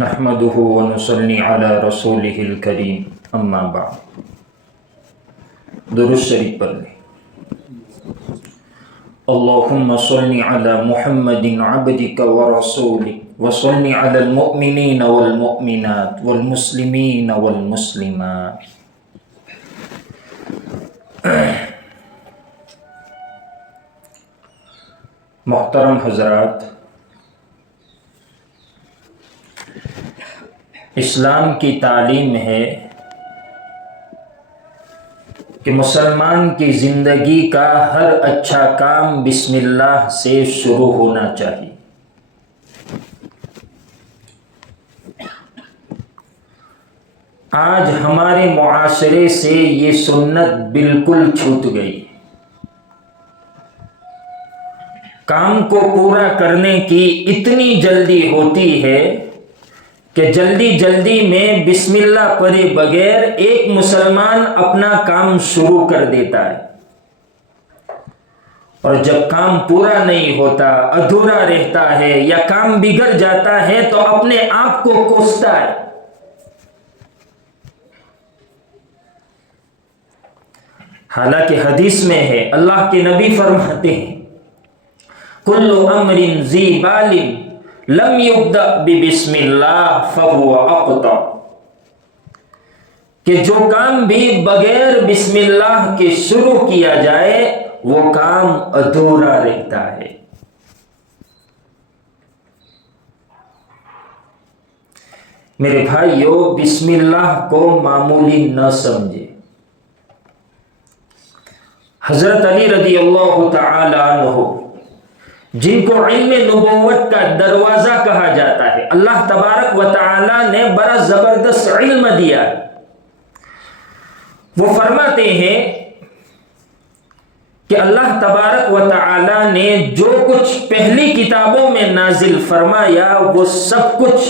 نحمده ونصلي على رسوله الكريم اما بعد. درود شریف پڑھ لیں. اللهم صل على محمد عبدك ورسولك وصل على المؤمنين والمؤمنات والمسلمين والمسلمات. محترم حضرات، اسلام کی تعلیم ہے کہ مسلمان کی زندگی کا ہر اچھا کام بسم اللہ سے شروع ہونا چاہیے. آج ہمارے معاشرے سے یہ سنت بالکل چھوٹ گئی. کام کو پورا کرنے کی اتنی جلدی ہوتی ہے کہ جلدی میں بسم اللہ پڑھے بغیر ایک مسلمان اپنا کام شروع کر دیتا ہے، اور جب کام پورا نہیں ہوتا، ادھورا رہتا ہے یا کام بگڑ جاتا ہے تو اپنے آپ کو کوستا ہے. حالانکہ حدیث میں ہے، اللہ کے نبی فرماتے ہیں کل امر ذی بال لم یبدأ ببسم اللہ فہو اقطع، کہ جو کام بھی بغیر بسم اللہ کے شروع کیا جائے وہ کام ادھورا رہتا ہے. میرے بھائیو، بسم اللہ کو معمولی نہ سمجھے. حضرت علی رضی اللہ تعالی عنہ، جن کو علم نبوت کا دروازہ کہا جاتا ہے، اللہ تبارک و تعالی نے بڑا زبردست علم دیا. وہ فرماتے ہیں کہ اللہ تبارک و تعالی نے جو کچھ پہلی کتابوں میں نازل فرمایا وہ سب کچھ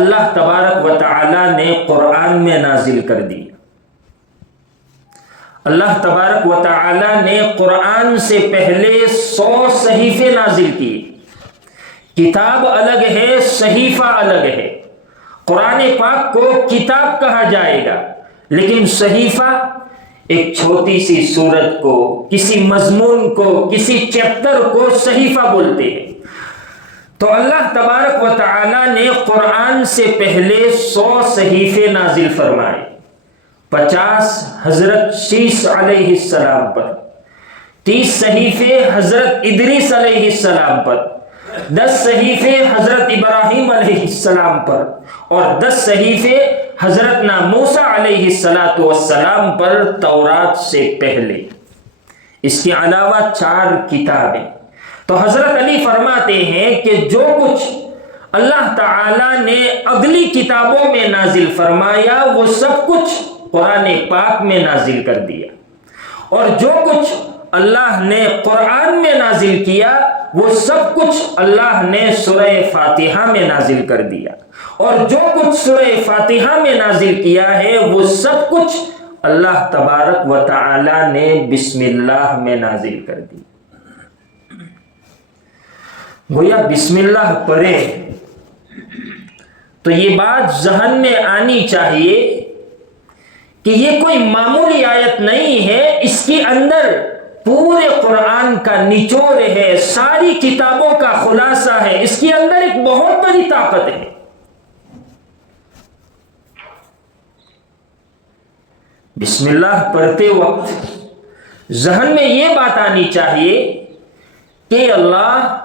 اللہ تبارک و تعالی نے قرآن میں نازل کر دیا. اللہ تبارک و تعالی نے قرآن سے پہلے 100 صحیفے نازل کیے. کتاب الگ ہے، صحیفہ الگ ہے. قرآن پاک کو کتاب کہا جائے گا، لیکن صحیفہ ایک چھوٹی سی سورت کو، کسی مضمون کو، کسی چیپٹر کو صحیفہ بولتے ہیں. تو اللہ تبارک و تعالی نے قرآن سے پہلے 100 صحیفے نازل فرمائے. 50 حضرت شیس علیہ السلام پر، 30 صحیفے حضرت ادریس علیہ السلام پر، 10 صحیفے حضرت ابراہیم علیہ السلام پر، اور 10 صحیفے حضرت موسیٰ علیہ السلام پر تورات سے پہلے. اس کے علاوہ 4 کتابیں. تو حضرت علی فرماتے ہیں کہ جو کچھ اللہ تعالی نے اگلی کتابوں میں نازل فرمایا وہ سب کچھ قرآن پاک میں نازل کر دیا، اور جو کچھ اللہ نے قرآن میں نازل کیا وہ سب کچھ اللہ نے سورہ فاتحہ میں نازل کر دیا، اور جو کچھ سورہ فاتحہ میں نازل کیا ہے وہ سب کچھ اللہ تبارک و تعالی نے بسم اللہ میں نازل کر دیا. گویا بسم اللہ پڑھے تو یہ بات ذہن میں آنی چاہیے کہ یہ کوئی معمولی آیت نہیں ہے، اس کے اندر پورے قرآن کا نچوڑ ہے، ساری کتابوں کا خلاصہ ہے. اس کے اندر ایک بہت بڑی طاقت ہے. بسم اللہ پڑھتے وقت ذہن میں یہ بات آنی چاہیے کہ اللہ،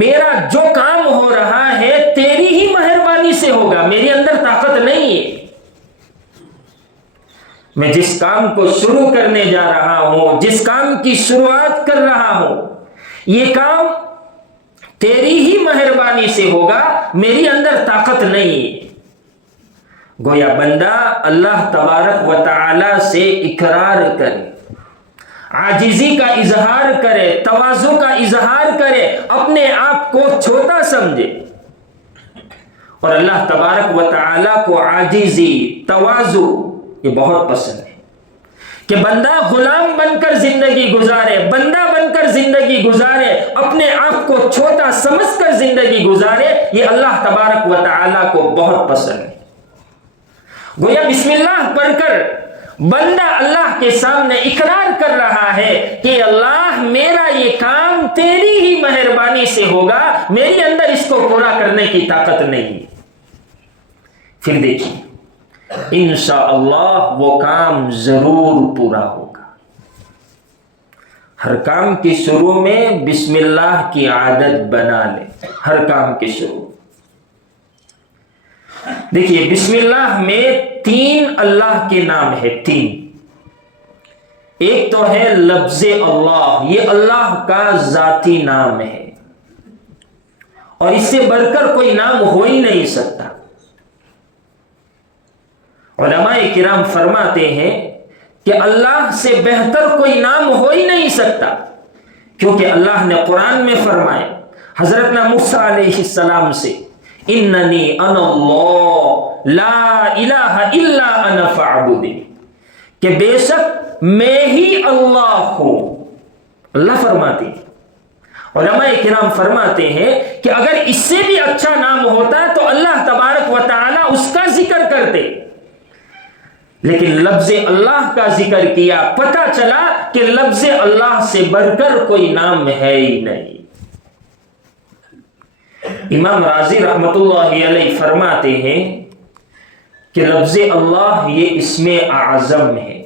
میرا جو کام ہو رہا ہے تیری ہی مہربانی سے ہوگا، میرے اندر طاقت نہیں ہے. میں جس کام کو شروع کرنے جا رہا ہوں، جس کام کی شروعات کر رہا ہوں، یہ کام تیری ہی مہربانی سے ہوگا، میری اندر طاقت نہیں ہے. گویا بندہ اللہ تبارک و تعالی سے اقرار کرے، عاجزی کا اظہار کرے، تواضع کا اظہار کرے، اپنے آپ کو چھوٹا سمجھے. اور اللہ تبارک و تعالی کو عاجزی، تواضع یہ بہت پسند ہے. کہ بندہ غلام بن کر زندگی گزارے، بندہ بن کر زندگی گزارے، اپنے آپ کو چھوٹا سمجھ کر زندگی گزارے، یہ اللہ تبارک و تعالیٰ کو بہت پسند ہے۔ گویا بسم اللہ پڑھ کر بندہ اللہ کے سامنے اقرار کر رہا ہے کہ اللہ میرا یہ کام تیری ہی مہربانی سے ہوگا، میرے اندر اس کو پورا کرنے کی طاقت نہیں۔ پھر دیکھیے انشاءاللہ وہ کام ضرور پورا ہوگا۔ ہر کام کی شروع میں بسم اللہ کی عادت بنا لیں، ہر کام کی شروع۔ دیکھیے بسم اللہ میں 3 اللہ کے نام ہے، 3۔ ایک تو ہے لفظ اللہ، یہ اللہ کا ذاتی نام ہے اور اس سے بڑھ کر کوئی نام ہو ہی نہیں سکتا۔ علماء کرام فرماتے ہیں کہ اللہ سے بہتر کوئی نام ہو ہی نہیں سکتا، کیونکہ اللہ نے قرآن میں فرمایا حضرت موسیٰ علیہ السلام سے، اننی انا اللہ لا الہ الا انا فاعبدنی، کہ بے شک میں ہی اللہ ہوں۔ اللہ فرماتے ہیں، علماء کرام فرماتے ہیں کہ اگر اس سے بھی اچھا نام ہوتا تو اللہ تبارک و تعالی اس کا ذکر کرتے، لیکن لفظ اللہ کا ذکر کیا، پتہ چلا کہ لفظ اللہ سے بڑھ کر کوئی نام ہے ہی نہیں۔ امام راضی رحمت اللہ علیہ فرماتے ہیں کہ لفظ اللہ یہ اسم اعظم ہے۔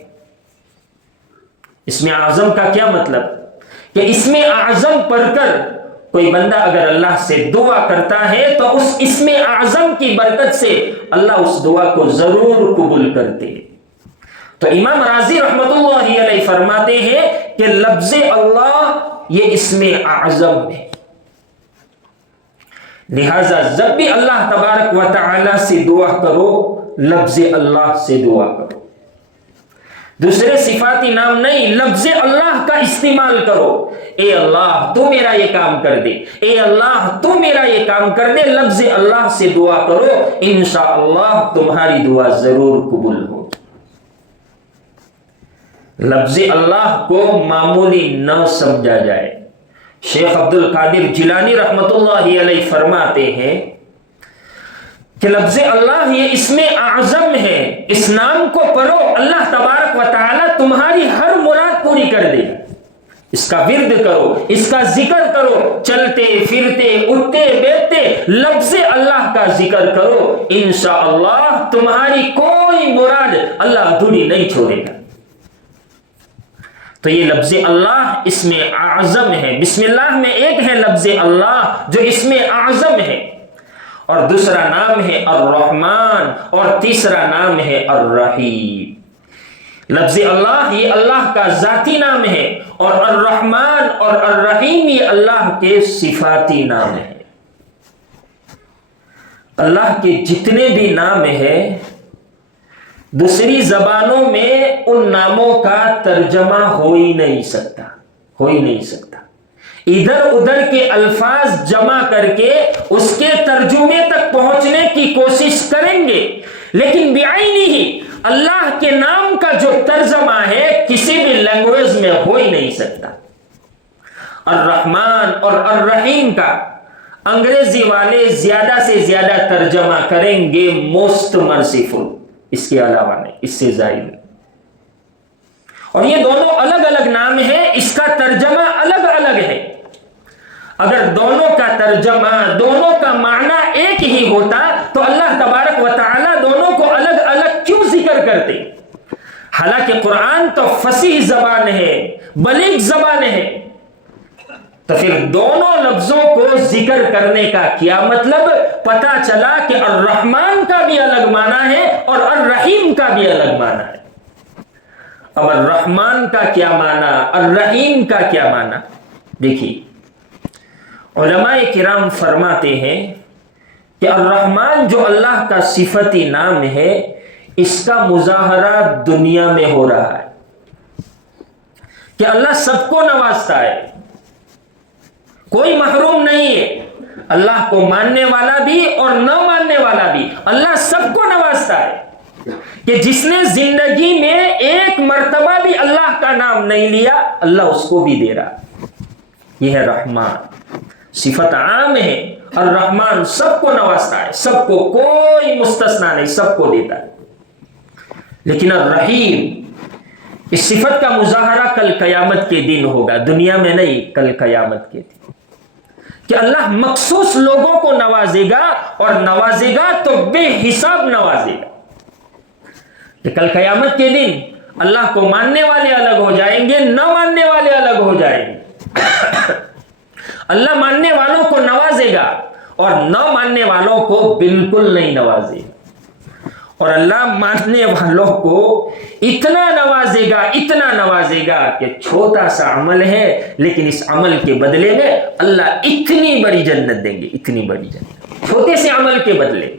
اسم اعظم کا کیا مطلب؟ کہ اسم اعظم پڑھ کر کوئی بندہ اگر اللہ سے دعا کرتا ہے تو اس اسم اعظم کی برکت سے اللہ اس دعا کو ضرور قبول کرتے ہیں۔ تو امام راضی رحمت اللہ علیہ فرماتے ہیں کہ لفظ اللہ یہ اسم اعظم ہے، لہذا جب بھی اللہ تبارک و تعالی سے دعا کرو لفظ اللہ سے دعا کرو، دوسرے صفاتی نام نہیں، لفظ اللہ کا استعمال کرو۔ اے اللہ تو میرا یہ کام کر دے، اے اللہ تو میرا یہ کام کر دے، لفظ اللہ سے دعا کرو، انشاءاللہ تمہاری دعا ضرور قبول ہو۔ لفظ اللہ کو معمولی نہ سمجھا جائے۔ شیخ عبد القادر جیلانی رحمت اللہ علیہ فرماتے ہیں کہ لفظ اللہ یہ اسم اعظم ہے، اس نام کو پڑھو اللہ تبارک و تعالی تمہاری ہر مراد پوری کر دے۔ اس کا ورد کرو، اس کا ذکر کرو، چلتے پھرتے اٹھتے بیٹھتے لفظ اللہ کا ذکر کرو، انشاءاللہ تمہاری کوئی مراد اللہ ادھوری نہیں چھوڑے گا۔ تو یہ لفظ اللہ اسم اعظم ہے۔ بسم اللہ میں ایک ہے لفظ اللہ جو اسم اعظم ہے، اور دوسرا نام ہے الرحمن، اور تیسرا نام ہے الرحیم۔ لفظ اللہ یہ اللہ کا ذاتی نام ہے، اور الرحمن اور الرحیم یہ اللہ کے صفاتی نام ہے۔ اللہ کے جتنے بھی نام ہیں دوسری زبانوں میں ان ناموں کا ترجمہ ہو ہی نہیں سکتا، ہو ہی نہیں سکتا۔ ادھر ادھر کے الفاظ جمع کر کے اس کے ترجمے تک پہنچنے کی کوشش کریں گے، لیکن بعینہ اللہ کے نام کا جو ترجمہ ہے کسی بھی لینگویج میں ہو ہی نہیں سکتا۔ الرحمن اور الرحیم کا انگریزی والے زیادہ سے زیادہ ترجمہ کریں گے موسٹ مرسیفل، اس کے علاوہ نہیں، اس سے زائد نہیں۔ اور یہ دونوں الگ الگ نام ہیں، اس کا ترجمہ الگ الگ ہے۔ اگر دونوں کا ترجمہ، دونوں کا معنی ایک ہی ہوتا تو اللہ تبارک و تعالی دونوں کو الگ الگ کیوں ذکر کرتے؟ حالانکہ قرآن تو فصیح زبان ہے، بلیغ زبان ہے، تو پھر دونوں لفظوں کو ذکر کرنے کا کیا مطلب؟ پتہ چلا کہ الرحمن کا بھی الگ معنی ہے اور الرحیم کا بھی الگ معنی ہے۔ اب الرحمن کا کیا معنی، الرحیم کا کیا معنی؟ دیکھیے علماء کرام فرماتے ہیں کہ الرحمن جو اللہ کا صفتی نام ہے، اس کا مظاہرہ دنیا میں ہو رہا ہے کہ اللہ سب کو نوازتا ہے، کوئی محروم نہیں ہے۔ اللہ کو ماننے والا بھی اور نہ ماننے والا بھی اللہ سب کو نوازتا ہے۔ کہ جس نے زندگی میں ایک مرتبہ بھی اللہ کا نام نہیں لیا اللہ اس کو بھی دے رہا. یہ ہے رحمان، صفت عام ہے، اور رحمان سب کو نوازتا ہے، سب کو، کوئی مستثنا نہیں، سب کو دیتا ہے. لیکن الرحیم، اس صفت کا مظاہرہ کل قیامت کے دن ہوگا، دنیا میں نہیں، کل قیامت کے دن، کہ اللہ مخصوص لوگوں کو نوازے گا، اور نوازے گا تو بے حساب نوازے گا. کہ کل قیامت کے دن اللہ کو ماننے والے الگ ہو جائیں گے، نہ ماننے والے الگ ہو جائیں گے. اللہ ماننے والوں کو نوازے گا اور نہ ماننے والوں کو بالکل نہیں نوازے گا. اور اللہ ماننے والوں کو اتنا نوازے گا، اتنا نوازے گا کہ چھوٹا سا عمل ہے لیکن اس عمل کے بدلے میں اللہ اتنی بڑی جنت دیں گے، اتنی بڑی جنت، چھوٹے سے عمل کے بدلے.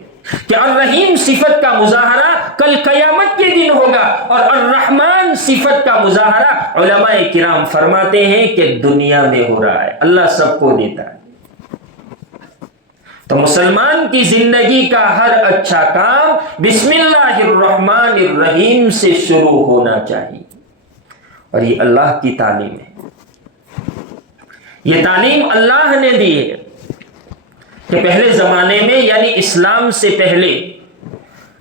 کہ الرحیم صفت کا مظاہرہ کل قیامت کے دن ہوگا، اور الرحمن صفت کا مظاہرہ علماء کرام فرماتے ہیں کہ دنیا میں ہو رہا ہے، اللہ سب کو دیتا ہے. تو مسلمان کی زندگی کا ہر اچھا کام بسم اللہ الرحمن الرحیم سے شروع ہونا چاہیے. اور یہ اللہ کی تعلیم ہے، یہ تعلیم اللہ نے دی ہے کہ پہلے زمانے میں یعنی اسلام سے پہلے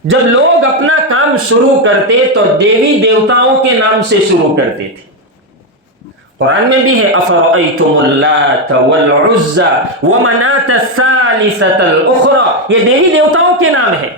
جب لوگ اپنا کام شروع کرتے تو دیوی دیوتاؤں کے نام سے شروع کرتے تھے. قرآن میں بھی ہے افرأیتم اللات والعزى ومناة الثالثة الاخرى، یہ دیوی دیوتاؤں کے نام ہے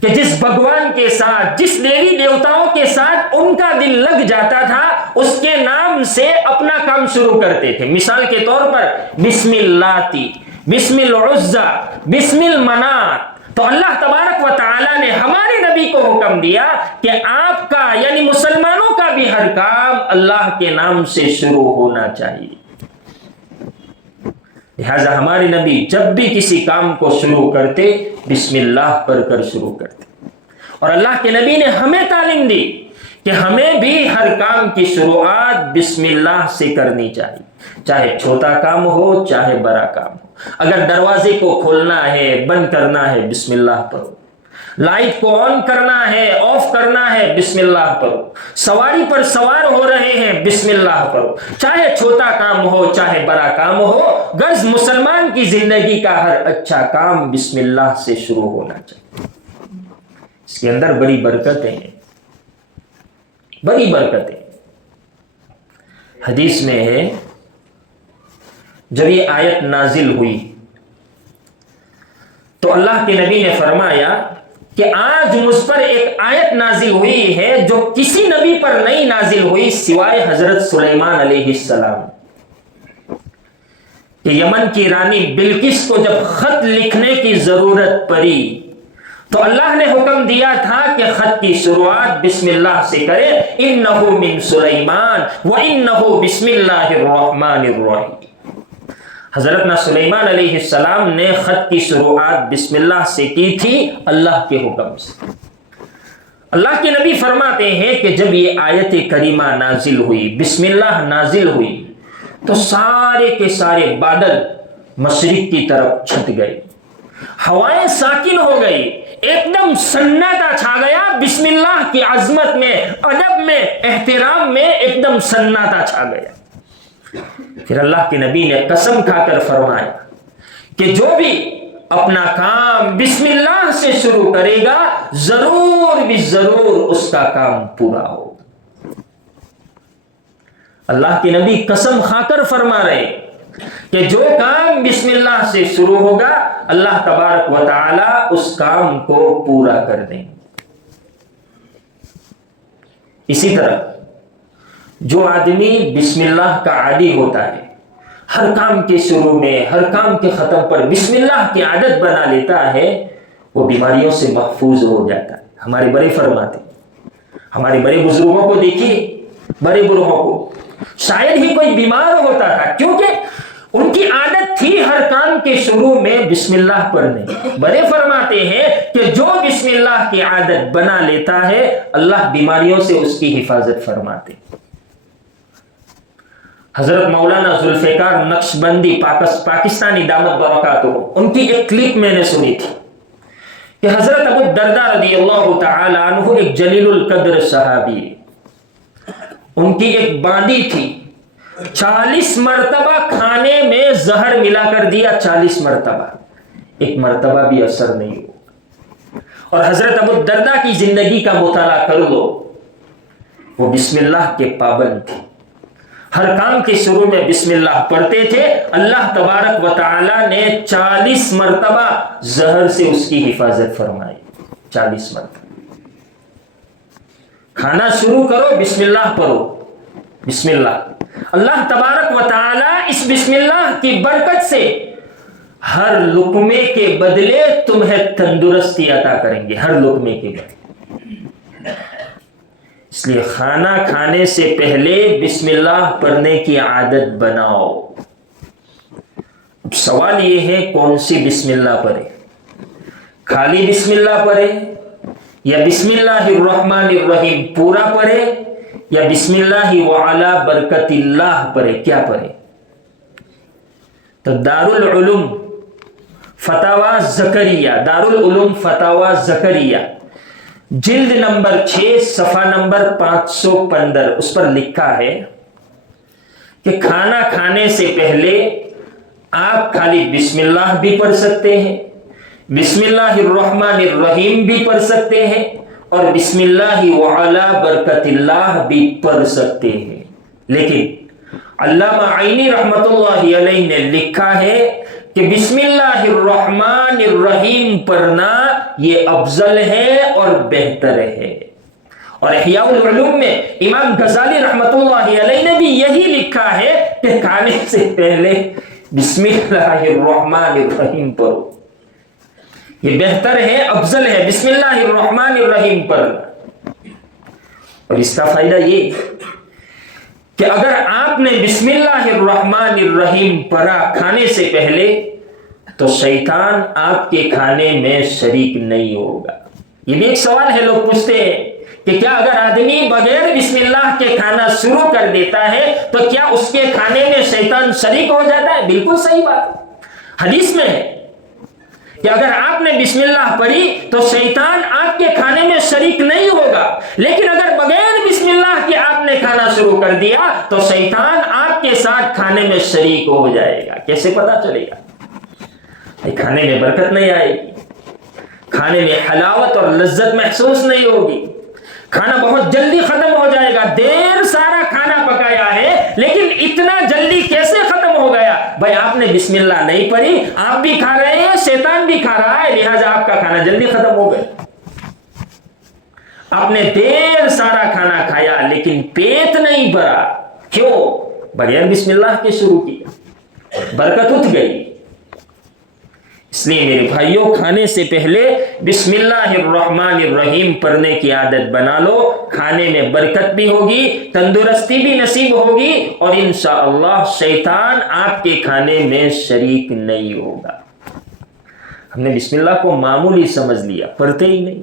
کہ جس بھگوان کے ساتھ، جس دیوی دیوتاؤں کے ساتھ ان کا دل لگ جاتا تھا اس کے نام سے اپنا کام شروع کرتے تھے. مثال کے طور پر بسم اللاتی، بسم العزى، بسم المنات. تو اللہ تبارک و تعالی نے ہمارے نبی کو حکم دیا کہ آپ کا یعنی مسلمانوں کا بھی ہر کام اللہ کے نام سے شروع ہونا چاہیے. لہذا ہمارے نبی جب بھی کسی کام کو شروع کرتے بسم اللہ پڑھ کر شروع کرتے. اور اللہ کے نبی نے ہمیں تعلیم دی کہ ہمیں بھی ہر کام کی شروعات بسم اللہ سے کرنی چاہیے، چاہے چھوٹا کام ہو چاہے بڑا کام ہو. اگر دروازے کو کھولنا ہے، بند کرنا ہے، بسم اللہ پڑھو. لائٹ کو آن کرنا ہے، آف کرنا ہے، بسم اللہ پڑھو. سواری پر سوار ہو رہے ہیں، بسم اللہ پڑھو. چاہے چھوٹا کام ہو چاہے بڑا کام ہو، غرض مسلمان کی زندگی کا ہر اچھا کام بسم اللہ سے شروع ہونا چاہیے. اس کے اندر بڑی برکتیں ہیں، بڑی برکتیں. حدیث میں ہے جب یہ آیت نازل ہوئی تو اللہ کے نبی نے فرمایا کہ آج مجھ پر ایک آیت نازل ہوئی ہے جو کسی نبی پر نہیں نازل ہوئی سوائے حضرت سلیمان علیہ السلام. کہ یمن کی رانی بلقیس کو جب خط لکھنے کی ضرورت پڑی تو اللہ نے حکم دیا تھا کہ خط کی شروعات بسم اللہ سے کرے، انہ من سلیمان وانہ بسم اللہ الرحمن الرحیم. حضرت سلیمان علیہ السلام نے خط کی شروعات بسم اللہ سے کی تھی اللہ کے حکم سے. اللہ کے نبی فرماتے ہیں کہ جب یہ آیت کریمہ نازل ہوئی، بسم اللہ نازل ہوئی، تو سارے کے سارے بادل مشرق کی طرف چھٹ گئے، ہوائیں ساکن ہو گئی، ایک دم سناٹا چھا گیا. بسم اللہ کی عظمت میں، ادب میں، احترام میں ایک دم سناٹا چھا گیا. پھر اللہ کے نبی نے قسم کھا کر فرمایا کہ جو بھی اپنا کام بسم اللہ سے شروع کرے گا ضرور بھی ضرور اس کا کام پورا ہوگا. اللہ کے نبی قسم کھا کر فرما رہے کہ جو کام بسم اللہ سے شروع ہوگا اللہ تبارک و تعالی اس کام کو پورا کر دیں گے. اسی طرح جو آدمی بسم اللہ کا عادی ہوتا ہے، ہر کام کے شروع میں، ہر کام کے ختم پر بسم اللہ کی عادت بنا لیتا ہے، وہ بیماریوں سے محفوظ ہو جاتا ہے. ہمارے بڑے فرماتے، ہمارے بڑے بزرگوں کو دیکھیے، بڑے بزرگوں کو شاید ہی کوئی بیمار ہوتا تھا کیونکہ ان کی عادت تھی ہر کام کے شروع میں بسم اللہ پڑھنے. بڑے فرماتے ہیں کہ جو بسم اللہ کی عادت بنا لیتا ہے اللہ بیماریوں سے اس کی حفاظت فرماتے. حضرت مولانا ذوالفقار نقشبندی پاکستانی دامت برکاتہ، ان کی ایک کلپ میں نے سنی تھی کہ حضرت ابو الدرداء رضی اللہ تعالی عنہ ایک جلیل القدر صحابی، ان کی ایک باندی تھی، 40 مرتبہ کھانے میں زہر ملا کر دیا، 40 مرتبہ، ایک مرتبہ بھی اثر نہیں ہوا۔ اور حضرت ابو الدرداء کی زندگی کا مطالعہ کر لو، وہ بسم اللہ کے پابند تھے، ہر کام کے شروع میں بسم اللہ پڑھتے تھے۔ اللہ تبارک و تعالی نے 40 مرتبہ زہر سے اس کی حفاظت فرمائی، 40 مرتبہ۔ کھانا شروع کرو بسم اللہ پڑھو، بسم اللہ، اللہ تبارک و تعالی اس بسم اللہ کی برکت سے ہر لقمے کے بدلے تمہیں تندرستی عطا کریں گے، ہر لقمے کے بدلے۔ اس لیے کھانا کھانے سے پہلے بسم اللہ پڑھنے کی عادت بناؤ۔ اب سوال یہ ہے کون سی بسم اللہ پڑھے؟ خالی بسم اللہ پڑھے یا بسم اللہ الرحمن الرحیم پورا پڑھے یا بسم اللہ وعلی برکت اللہ پڑھے؟ کیا پڑھے؟ تو دارالعلوم فتاوی زکریہ، دارالعلوم فتاوی زکریہ جلد نمبر 6 صفحہ نمبر 515، اس پر لکھا ہے کہ کھانا کھانے سے پہلے آپ خالی بسم اللہ بھی پڑھ سکتے ہیں، بسم اللہ الرحمن الرحیم بھی پڑھ سکتے ہیں، اور بسم اللہ وعلی برکت اللہ بھی پڑھ سکتے ہیں۔ لیکن علامہ عینی رحمت اللہ علیہ نے لکھا ہے کہ بسم اللہ الرحمن الرحیم پڑھنا یہ افضل ہے اور بہتر ہے۔ اور احیاء العلوم میں امام غزالی رحمت اللہ علیہ نے بھی یہی لکھا ہے کہ کھانے سے پہلے بسم اللہ الرحمن الرحیم پڑھو، یہ بہتر ہے، افضل ہے بسم اللہ الرحمن الرحیم پڑھنا۔ اور اس کا فائدہ یہ کہ اگر آپ نے بسم اللہ الرحمن الرحیم پڑھا کھانے سے پہلے تو شیطان آپ کے کھانے میں شریک نہیں ہوگا۔ یہ بھی ایک سوال ہے، لوگ پوچھتے ہیں کہ کیا اگر آدمی بغیر بسم اللہ کے کھانا شروع کر دیتا ہے تو کیا اس کے کھانے میں شیطان شریک ہو جاتا ہے؟ بالکل صحیح بات، حدیث میں ہے کہ اگر آپ نے بسم اللہ پڑھی تو شیطان آپ کے کھانے میں شریک نہیں ہوگا، لیکن اگر بغیر بسم اللہ کے آپ نے کھانا شروع کر دیا تو شیطان آپ کے ساتھ کھانے میں شریک ہو جائے گا۔ کیسے پتا چلے گا؟ کھانے میں برکت نہیں آئے گی، کھانے میں حلاوت اور لذت محسوس نہیں ہوگی، کھانا بہت جلدی ختم ہو جائے گا۔ دیر سارا کھانا پکایا ہے لیکن اتنا جلدی کیسے ختم ہو گیا؟ بھائی آپ نے بسم اللہ نہیں پڑھی، آپ بھی کھا رہے ہیں، شیطان بھی کھا رہا ہے، لہذا آپ کا کھانا جلدی ختم ہو گیا۔ آپ نے دیر سارا کھانا کھایا لیکن پیٹ نہیں بھرا، کیوں؟ بغیر بسم اللہ کے شروع کیا، برکت اٹھ گئی۔ اس لیے میرے بھائیوں، کھانے سے پہلے بسم اللہ الرحمن الرحیم پڑھنے کی عادت بنا لو، کھانے میں برکت بھی ہوگی، تندرستی بھی نصیب ہوگی، اور انشاءاللہ شیطان آپ کے کھانے میں شریک نہیں ہوگا۔ ہم نے بسم اللہ کو معمولی سمجھ لیا، پڑھتے ہی نہیں،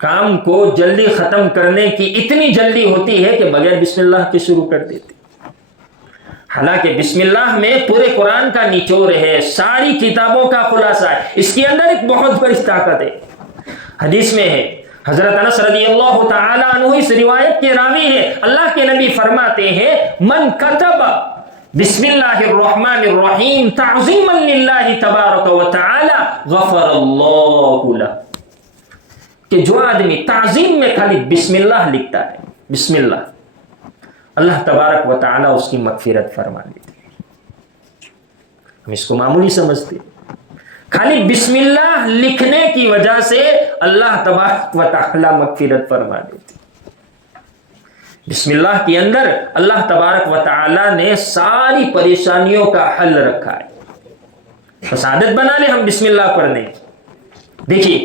کام کو جلدی ختم کرنے کی اتنی جلدی ہوتی ہے کہ بغیر بسم اللہ کے شروع کر دیتے۔ حالانکہ بسم اللہ میں پورے قرآن کا نچوڑ ہے، ساری کتابوں کا خلاصہ ہے، اس کے اندر ایک بہت بڑی طاقت ہے۔ حدیث میں ہے، حضرت انس رضی اللہ تعالی عنہ اس روایت کے راوی ہے، اللہ کے نبی فرماتے ہیں من کتب بسم اللہ الرحمن الرحیم تعظیما للہ تبارک و تعالی غفر اللہ لہ، کہ جو آدمی تعظیم میں خالی بسم اللہ لکھتا ہے، بسم اللہ، اللہ تبارک و تعالی اس کی مغفرت فرما دیتے ہیں۔ ہم اس کو معمولی سمجھتے ہیں، خالی بسم اللہ لکھنے کی وجہ سے اللہ تبارک و تعالی مغفرت فرما دیتے ہیں۔ بسم اللہ کے اندر اللہ تبارک و تعالی نے ساری پریشانیوں کا حل رکھا ہے۔ بس عادت بنا لے ہم بسم اللہ پڑھنے کی۔ دیکھیے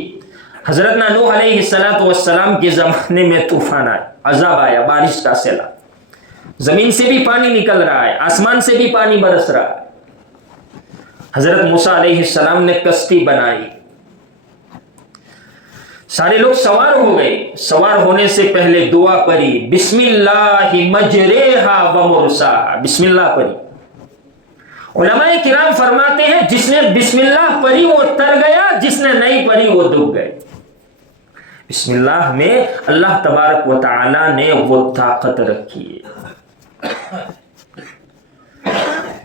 حضرت نوح علیہ السلام کے زمانے میں طوفان آیا، عذاب آیا، بارش کا سیلاب، زمین سے بھی پانی نکل رہا ہے، آسمان سے بھی پانی برس رہا ہے۔ حضرت موسیٰ علیہ السلام نے کشتی بنائی، سارے لوگ سوار ہو گئے، سوار ہونے سے پہلے دعا پڑھی، بسم اللہ مجریہا و مرساہا، بسم اللہ پڑھی۔ علماء کرام فرماتے ہیں جس نے بسم اللہ پڑھی وہ تر گیا، جس نے نہیں پڑھی وہ ڈوب گئے۔ بسم اللہ میں اللہ تبارک و تعالی نے وہ طاقت رکھی ہے۔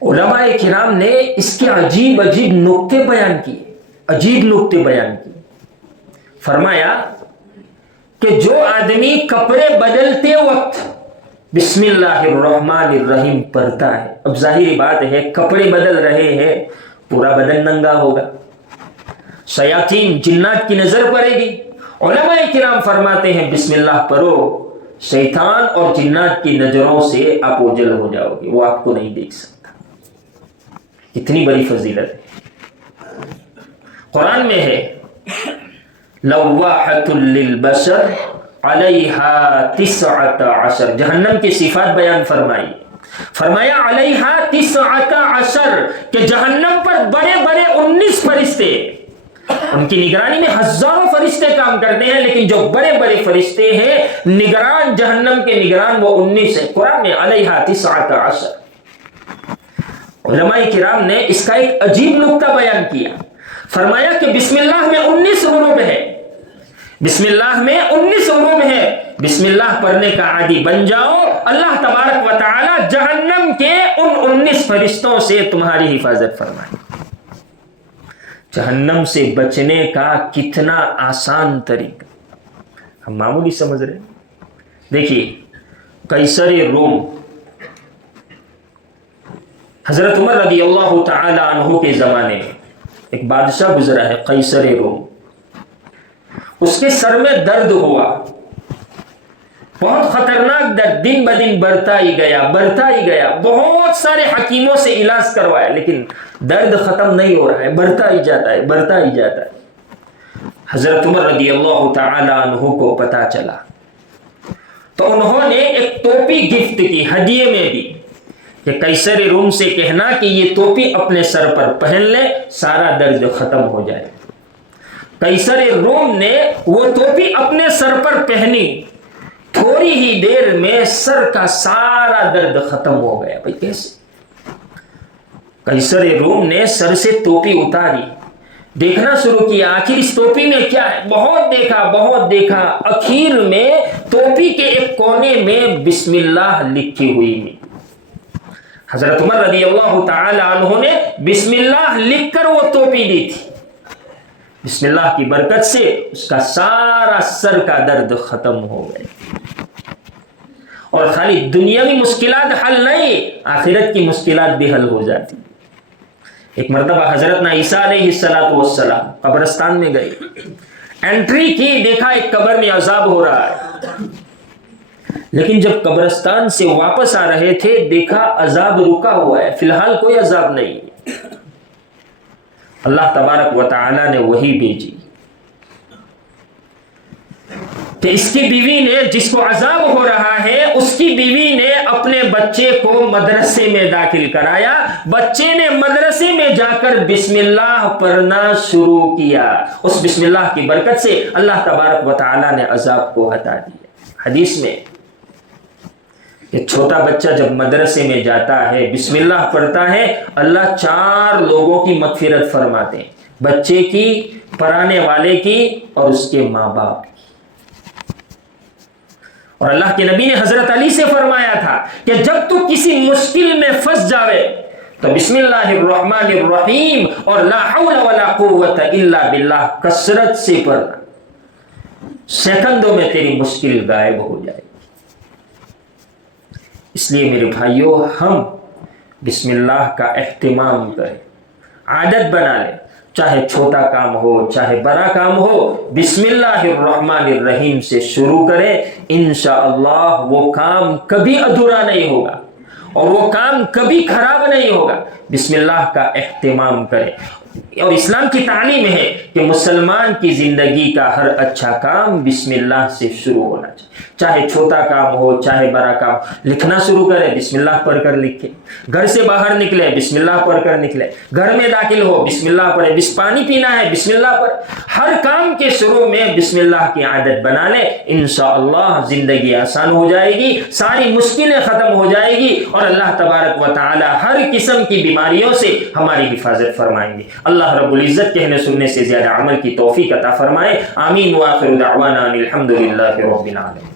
علماء کرام نے اس کے عجیب عجیب نکتے بیان کیے، عجیب نکتے بیان کیے۔ فرمایا کہ جو آدمی کپڑے بدلتے وقت بسم اللہ الرحمن الرحیم پڑھتا ہے، اب ظاہری بات ہے کپڑے بدل رہے ہیں، پورا بدن ننگا ہوگا، شیاطین جنات کی نظر پڑے گی۔ علماء کرام فرماتے ہیں بسم اللہ پڑھو، شیطان اور جنات کی نظروں سے آپ اوجھل ہو جاؤ گے، وہ آپ کو نہیں دیکھ سکتا۔ اتنی بڑی فضیلت ہے۔ قرآن میں ہے لواحۃ للبشر علیہا 19 جہنم کی صفات بیان فرمائی، فرمایا علیہا 19 کہ جہنم پر بڑے بڑے 19 فرشتے، ان کی نگرانی میں ہزاروں فرشتے کام کرتے ہیں، لیکن جو بڑے بڑے فرشتے ہیں نگران، جہنم کے نگران وہ 19 ہیں۔ قرآن میں علیہا 19۔ علماء کرام نے اس کا ایک عجیب نکتہ بیان کیا، فرمایا کہ بسم اللہ میں 19 حروف ہے، بسم اللہ میں 19 حروف ہے، بسم اللہ پڑھنے کا عادی بن جاؤ، اللہ تبارک و تعالی جہنم کے ان 19 فرشتوں سے تمہاری حفاظت فرمائے۔ جہنم سے بچنے کا کتنا آسان طریقہ، ہم معمولی سمجھ رہے ہیں۔ دیکھیے قیصر روم، حضرت عمر رضی اللہ تعالی عنہ کے زمانے میں ایک بادشاہ گزرا ہے قیصر روم، اس کے سر میں درد ہوا، بہت خطرناک درد، دن بدن بڑھتا ہی گیا، بہت سارے حکیموں سے علاج کروایا لیکن درد ختم نہیں ہو رہا ہے، بڑھتا ہی جاتا ہے۔ حضرت عمر رضی اللہ تعالی عنہ کو پتا چلا تو انہوں نے ایک ٹوپی گفٹ کی، ہدیے میں دی، کہ قیصر روم سے کہنا کہ یہ ٹوپی اپنے سر پر پہن لے، سارا درد ختم ہو جائے۔ قیصر روم نے وہ ٹوپی اپنے سر پر پہنی، تھوڑی ہی دیر میں سر کا سارا درد ختم ہو گیا۔ بھائی کیسے؟ قیصر روم نے سر سے ٹوپی اتاری، دیکھنا شروع کیا آخر اس ٹوپی میں کیا ہے، بہت دیکھا، آخر میں ٹوپی کے ایک کونے میں بسم اللہ لکھی ہوئی ہے۔ حضرت عمر رضی اللہ تعالی عنہ نے بسم اللہ لکھ کر وہ ٹوپی دی تھی، بسم اللہ کی برکت سے اس کا سارا سر کا درد ختم ہو گئے۔ اور خالی دنیاوی مشکلات حل نہیں، آخرت کی مشکلات بھی حل ہو جاتی۔ ایک مرتبہ حضرت عیسیٰ علیہ السلام قبرستان میں گئے، انٹری کی، دیکھا ایک قبر میں عذاب ہو رہا ہے، لیکن جب قبرستان سے واپس آ رہے تھے دیکھا عذاب رکا ہوا ہے، فی الحال کوئی عذاب نہیں۔ اللہ تبارک و تعالی نے وہی بھیجی کہ اس کی بیوی نے، جس کو عذاب ہو رہا ہے، اس کی بیوی نے اپنے بچے کو مدرسے میں داخل کرایا، بچے نے مدرسے میں جا کر بسم اللہ پڑھنا شروع کیا، اس بسم اللہ کی برکت سے اللہ تبارک و تعالی نے عذاب کو ہٹا دیا۔ حدیث میں کہ چھوٹا بچہ جب مدرسے میں جاتا ہے بسم اللہ پڑھتا ہے، اللہ 4 لوگوں کی مغفرت فرماتے ہیں، بچے کی، پڑھانے والے کی اور اس کے ماں باپ کی۔ اور اللہ کے نبی نے حضرت علی سے فرمایا تھا کہ جب تو کسی مشکل میں پھنس جاوے تو بسم اللہ الرحمن الرحیم اور لا حول ولا قوت الا باللہ کثرت سے پڑھنا، سیکنڈوں میں تیری مشکل غائب ہو جائے۔ اس لیے میرے بھائیوں، ہم بسم اللہ کا اہتمام کریں، عادت بنا لیں، چاہے چھوٹا کام ہو چاہے بڑا کام ہو، بسم اللہ الرحمن الرحیم سے شروع کریں، انشاءاللہ وہ کام کبھی ادھورا نہیں ہوگا اور وہ کام کبھی خراب نہیں ہوگا۔ بسم اللہ کا اہتمام کریں۔ اور اسلام کی تعلیم ہے کہ مسلمان کی زندگی کا ہر اچھا کام بسم اللہ سے شروع ہونا چاہیے، چاہے چھوٹا کام ہو چاہے بڑا کام۔ لکھنا شروع کرے بسم اللہ پڑھ کر لکھے، گھر سے باہر نکلے بسم اللہ پڑھ کر نکلے، گھر میں داخل ہو بسم اللہ پڑھے، پانی پینا ہے بسم اللہ پڑھ، ہر کام کے شروع میں بسم اللہ کی عادت بنا لے، انشاءاللہ زندگی آسان ہو جائے گی، ساری مشکلیں ختم ہو جائے گی اور اللہ تبارک و تعالی ہر قسم کی بیماریوں سے ہماری حفاظت فرمائیں گے۔ اللہ رب العزت کہنے سننے سے زیادہ عمل کی توفیق عطا فرمائے. آمین. وآخر دعوانا الحمدللہ رب العالمین.